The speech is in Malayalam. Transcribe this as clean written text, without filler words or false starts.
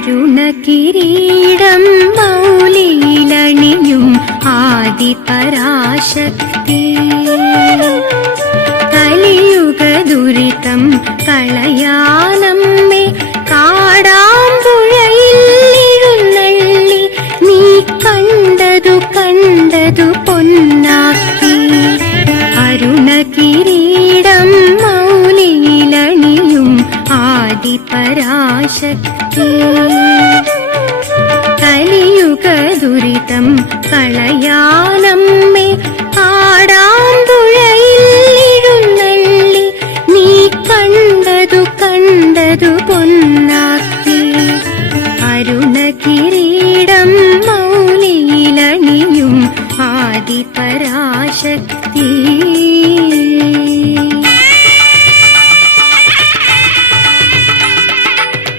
അരുണകിരീടം മൗലിയിലണിഞ്ഞും ആദിപരാശക്തി കലിയുഗ ദുരിതം കളയാനമ്മേ കാടാമ്പുഴയിൽ എഴുന്നള്ളി നീ കണ്ടതു പൊന്നാക്കി അരുണകിരീടം മൗലിയിലണിയും ആദിപരാശക്തി കലിയുഗ ദുരിതം കളയാനമ്മേ കാടാം